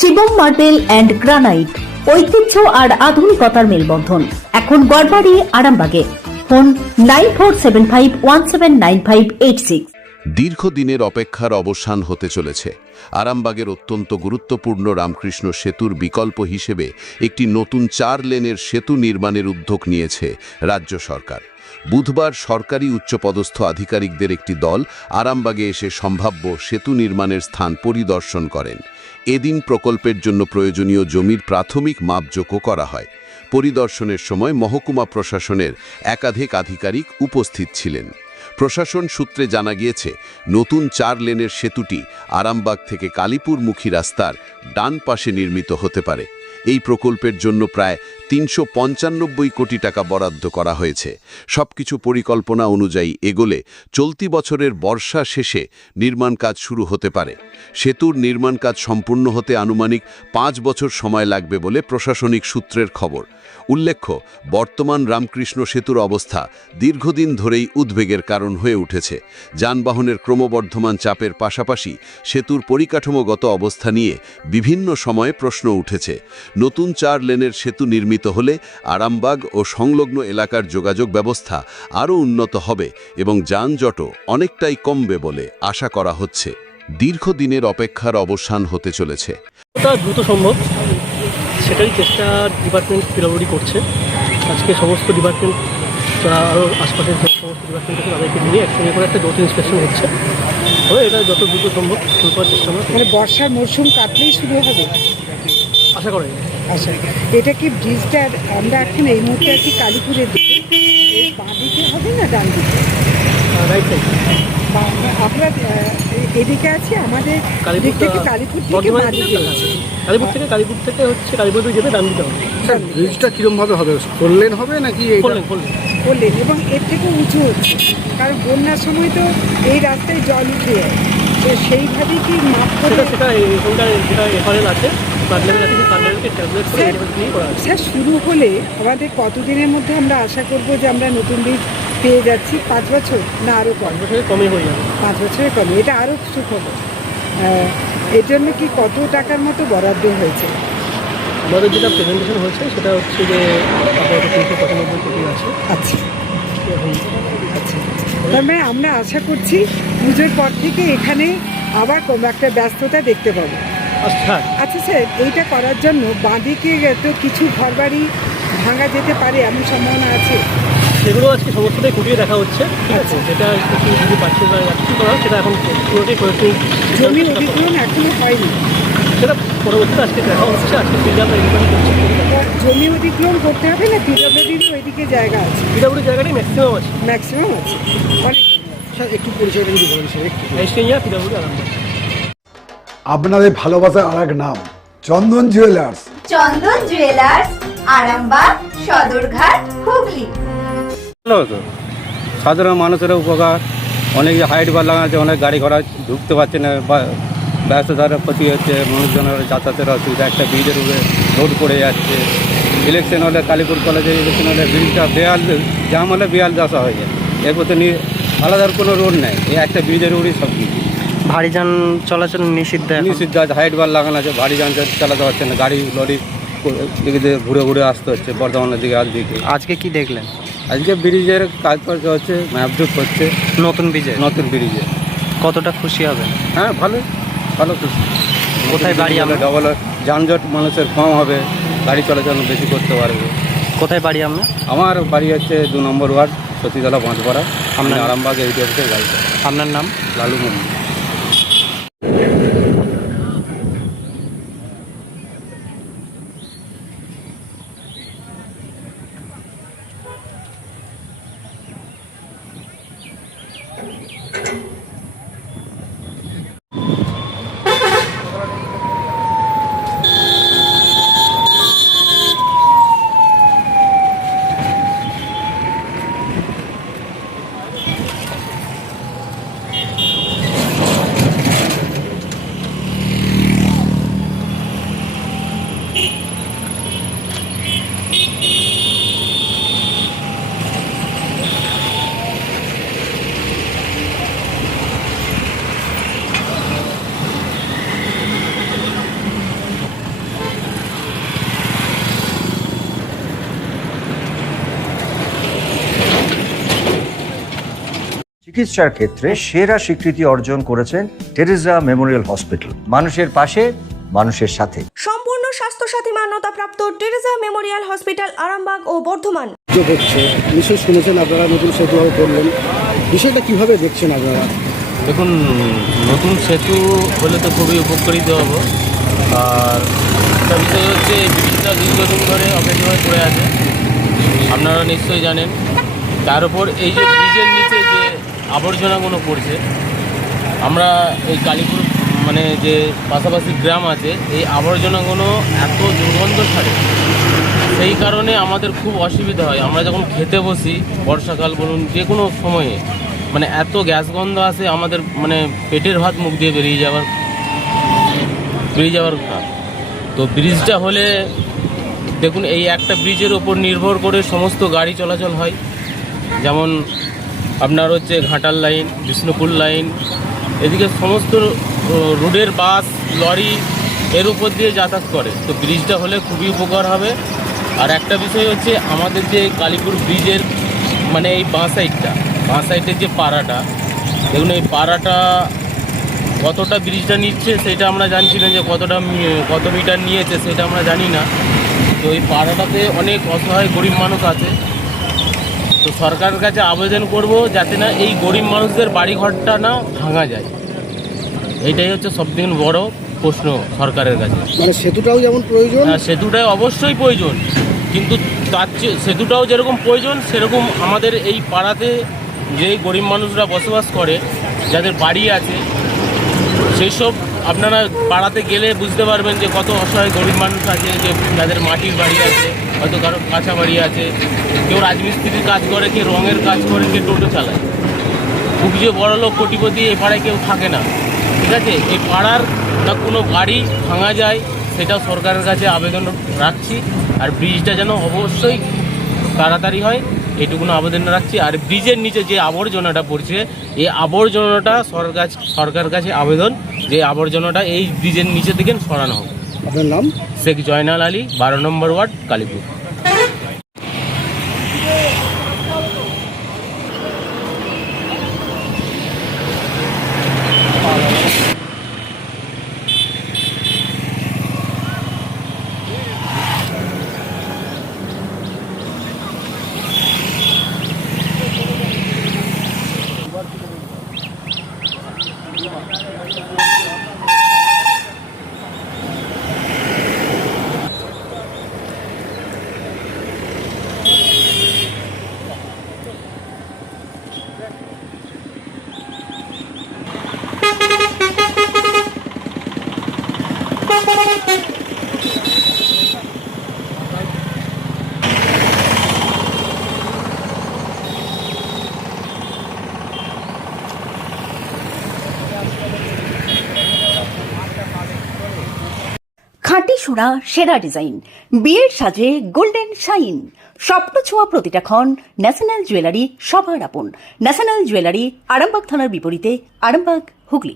Shivam marble and granite, ঐতিহ্য আর আধুনিকতার মেলবন্ধন। এখন গড়বাড়ি, আরামবাগে। ফোন 9475179586। দীর্ঘদিনের অপেক্ষার অবসান হতে চলেছে। আরামবাগের অত্যন্ত গুরুত্বপূর্ণ রামকৃষ্ণ সেতুর বিকল্প হিসেবে একটি নতুন 4 লেনের সেতু নির্মাণের উদ্যোগ নিয়েছে রাজ্য সরকার। বুধবার সরকারি উচ্চপদস্থ আধিকারিকদের একটি দল আরামবাগে এসে সম্ভাব্য সেতু নির্মাণের স্থান পরিদর্শন করেন। এদিন প্রকল্পের জন্য প্রয়োজনীয় জমির প্রাথমিক মাপজোকও করা হয়। পরিদর্শনের সময় মহকুমা প্রশাসনের একাধিক আধিকারিক উপস্থিত ছিলেন। প্রশাসন সূত্রে জানা গিয়েছে, নতুন 4 লেনের সেতুটি আরামবাগ থেকে কালীপুরমুখী রাস্তার ডান পাশে নির্মিত হতে পারে। এই প্রকল্পের জন্য প্রায় 395 কোটি টাকা বরাদ্দ করা হয়েছে। সবকিছু পরিকল্পনা অনুযায়ী এগোলে চলতি বছরের বর্ষা শেষে নির্মাণ কাজ শুরু হতে পারে। সেতুর নির্মাণ কাজ সম্পূর্ণ হতে আনুমানিক 5 বছর সময় লাগবে বলে প্রশাসনিক সূত্রের খবর। উল্লেখ্য, বর্তমান রামকৃষ্ণ সেতুর অবস্থা দীর্ঘদিন ধরেই উদ্বেগের কারণ হয়ে উঠেছে। যানবাহনের ক্রমবর্ধমান চাপের পাশাপাশি সেতুর পরিকাঠামোগত অবস্থা নিয়ে বিভিন্ন সময়ে প্রশ্ন উঠেছে। নতুন 4 লেনের সেতু নির্মিত হলে আরামবাগ ও সংলগ্ন এলাকার যোগাযোগ ব্যবস্থা আরও উন্নত হবে এবং যানজটও অনেকটাই কমবে বলে আশা করা হচ্ছে। দীর্ঘদিনের অপেক্ষার অবসান হতে চলেছে। দ্রুত সম্ভব সেটাই চেষ্টা ডিপার্টমেন্ট পিরাবরি করছে। আজকে সমস্ত ডিপার্টমেন্ট যারা আরও আশপাশের সমস্ত ডিপার্টমেন্ট আছে তাদেরকে নিয়ে একসঙ্গে করে একটা যৌথ ইন্সপেকশন হচ্ছে। তবে এটা যত দ্রুত সম্ভব শুরু করার চেষ্টা আমরা মানে বর্ষার মরশুম কাটলেই শুরু হবে আশা করা যায়। আচ্ছা, এটা কি ব্রিজটা আমরা এখন এই মুহূর্তে আছি কালীপুরের দিকে, এর বাঁ দিকে হবে না ডান দিকে? রাইট সাইড আপনার এদিকে আছে আমাদের দিক থেকে কালীপুর থেকে বাঁ দিকে আছে। কালীপুর থেকে হচ্ছে কালীপুর যেতে ডান দিতে হবে। ব্রিজটা কীরকমভাবে হবে? করলেন হবে নাকি করলেন করলেন এবং এর থেকে উঁচু হচ্ছে, কারণ বন্যার সময় তো এই রাস্তায় জল উঠে যায়, তো সেইভাবেই কি মাপ করে সেটা এখানকার যেটা এফআরএল আছে স্যার শুরু হলে আমাদের কতদিনের মধ্যে আমরা আশা করব যে আমরা নতুন ব্রিজ পেয়ে যাচ্ছি? 5 বছর না আরও কম? 5 বছরের কমই হয়ে যাবে। 5 বছরের কমে, এটা আরও সুখবর। এর জন্য কি কত টাকার মতো বরাদ্দ হয়েছে? আমাদের যেটা প্রেজেন্টেশন হয়েছে সেটা হচ্ছে যে আপাতত 395 কোটি আছে। আচ্ছা আচ্ছা, তার মানে আমরা আশা করছি পুজোর পর থেকে এখানে আবার কোনো একটা ব্যস্ততা দেখতে পাবো। আচ্ছা স্যার, এইটা করার জন্য বাঁদিকে তো কিছু ঘরবাড়ি ভাঙা যেতে পারে এমন সম্ভাবনা আছে? সেগুলো আজকে সমস্তটাই খুঁটিয়ে দেখা হচ্ছে। ঠিক আছে, যেটা কিছু যদি পাচ্ছে বা কিছু করা সেটা এখন পুরোটাই জমি অধিগ্রহণ এখনো হয়নি, সেটা পরবর্তীতে আজকে দেখা হচ্ছে। আজকে আমরা জমি অধিগ্রহণ করতে হবে না? পিডব্লিউডির ওইদিকে জায়গা আছে? পিডব্লিউডির জায়গাটাই ম্যাক্সিমাম আছে। ম্যাক্সিমাম আছে। অনেক স্যার একটু পরিচয়টা যদি বলেন স্যার একটু। পিডব্লিউডি আরামবাগ। আপনাদের ভালোবাসার আর এক নাম চন্দন জুয়েলার্স। চন্দন জুয়েলার্স, আরামবাগ, সদরঘাট, হুগলি। ভালো হতো, সাধারণ মানুষের উপকার। অনেক হাইট বার লাগানো আছে, অনেক গাড়ি ঘোড়া ঢুকতে পারছে না, ব্যস্ততার ক্ষতি হচ্ছে, মানুষজনের যাতায়াতের অসুবিধা। একটা ব্রিজের উপরে রোড পড়ে যাচ্ছে। ইলেকশন হলে কালীপুর কলেজে ইলেকশন হলে ব্রিজটা জাম হলে বেয়াল দশা হয়ে যায়। এরপর তো আলাদার কোনো রোড নেই, এই একটা ব্রিজের উপরেই সব কিছু। ভারী যান চলাচল নিষিদ্ধ আছে, হাইট বার লাগানো আছে, ভারী যান চালাতে পারছে না, গাড়ি লরি দিকে দিয়ে ঘুরে ঘুরে আসতে হচ্ছে বর্ধমানের দিকে। আজকে কি দেখলেন? আজকে ব্রিজের কাজ হচ্ছে, ম্যাপজুক হচ্ছে নতুন ব্রিজে কতটা খুশি হবে? হ্যাঁ, ভালো খুশি। কোথায় বাড়ি আমরা? ডবল যানজট মানুষের কম হবে, গাড়ি চলাচল বেশি করতে পারবে। কোথায় বাড়ি আপনার? আমার বাড়ি হচ্ছে 2 নম্বর ওয়ার্ড, সতীতলা বাঁধপাড়া। আমি আরামবাগ এই অফিসে গাড়ি। আপনার নাম? লালু মন্দির। চিকিৎসার ক্ষেত্রে সেরা স্বীকৃতি অর্জন করেছেন টেরেজা মেমোরিয়াল হসপিটাল। মানুষের পাশে, মানুষের সাথে। সম্পূর্ণ স্বাস্থ্যসাথী মান্যতাপ্রাপ্ত টেরেজা মেমোরিয়াল হসপিটাল আরামবাগ ও বর্ধমান। হচ্ছে নিশ্চয়ই শুনেছেন আপনারা, নতুন সেতু করলেন, বিষয়টা কিভাবে দেখছেন আপনারা? দেখুন, নতুন সেতু হলে তো খুবই উপকৃত হব। আর একটা বিষয় হচ্ছে এই ব্রিজটা দীর্ঘদিন ধরে অকেজ হয়ে পড়ে আছে, আপনারা নিশ্চয়ই জানেন। তার উপর এই যে ব্রিজের নিচে যে আবর্জনাগুলো পড়ছে, আমরা এই কালীপুর মানে যে পাশাপাশি গ্রাম আছে, এই আবর্জনাগুলো এত দুর্গন্ধ ছাড়ে, সেই কারণে আমাদের খুব অসুবিধা হয়। আমরা যখন খেতে বসি, বর্ষাকাল বলুন, যে কোনো সময়ে মানে এত গ্যাস গন্ধ আসে, আমাদের মানে পেটের ভাত মুখ দিয়ে বেরিয়ে যাওয়ার ভাব। তো ব্রিজটা হলে দেখুন, এই একটা ব্রিজের ওপর নির্ভর করে সমস্ত গাড়ি চলাচল হয়। যেমন আপনার হচ্ছে ঘাটাল লাইন, বিষ্ণুপুর লাইন, এদিকে সমস্ত রোডের বাস, লরি এর উপর দিয়ে যাতায়াত করে। তো ব্রিজটা হলে খুবই উপকার হবে। আর একটা বিষয় হচ্ছে আমাদের যে কালীপুর ব্রিজের মানে এই বাঁ সাইডের যে পাড়াটা, দেখুন এই পাড়াটা কতটা ব্রিজটা নিচ্ছে সেটা আমরা জানছি না, যে কত মিটার নিয়েছে সেটা আমরা জানি না। তো এই পাড়াটাতে অনেক অসহায় গরিব মানুষ আছে। তো সরকারের কাছে আবেদন করব যাতে না এই গরিব মানুষদের বাড়িঘরটা না ভাঙা যায়। এইটাই হচ্ছে সবথেকে বড় প্রশ্ন সরকারের কাছে। মানে সেতুটাও যেমন প্রয়োজন, হ্যাঁ, সেতুটাই অবশ্যই প্রয়োজন, কিন্তু তার সেতুটাও যেরকম প্রয়োজন সেরকম আমাদের এই পাড়াতে যে গরিব মানুষরা বসবাস করে, যাদের বাড়ি আছে, সেই সব আপনারা পাড়াতে গেলে বুঝতে পারবেন যে কত অসহায় গরিব মানুষ আছে, যে যাদের মাটির বাড়ি আছে, হয়তো কারো কাঁচা বাড়ি আছে, কেউ রাজমিস্ত্রির কাজ করে, কেউ রঙের কাজ করে, কেউ টোটো চালায়। খুব যে বড় লোক কোটিপতি এই পাড়ায় কেউ থাকে না, ঠিক আছে? এই পাড়ার না কোনো বাড়ি ভাঙা যায়, সেটা সরকারের কাছে আবেদন রাখছি। আর ব্রিজটা যেন অবশ্যই তাড়াতাড়ি হয়, এইটুকুনো আবেদন রাখছি। আর ব্রিজের নিচে যে আবর্জনাটা পড়ছে, এই আবর্জনাটা সরকারের কাছে আবেদন যে আবর্জনাটা এই ব্রিজের নিচে থেকে সরানো হোক। আপনার নাম? শেখ জয়নাল আলী, 12 নম্বর ওয়ার্ড, কালীপুর। খাঁটি সোনা, সেরা ডিজাইন, বিয়ের সাজে গোল্ডেন শাইন, স্বপ্ন ছোঁয়া প্রতিটা ক্ষণ। ন্যাশনাল জুয়েলারি সবার আপন। ন্যাশনাল জুয়েলারি, আরামবাগ থানার বিপরীতে, আরামবাগ, হুগলি।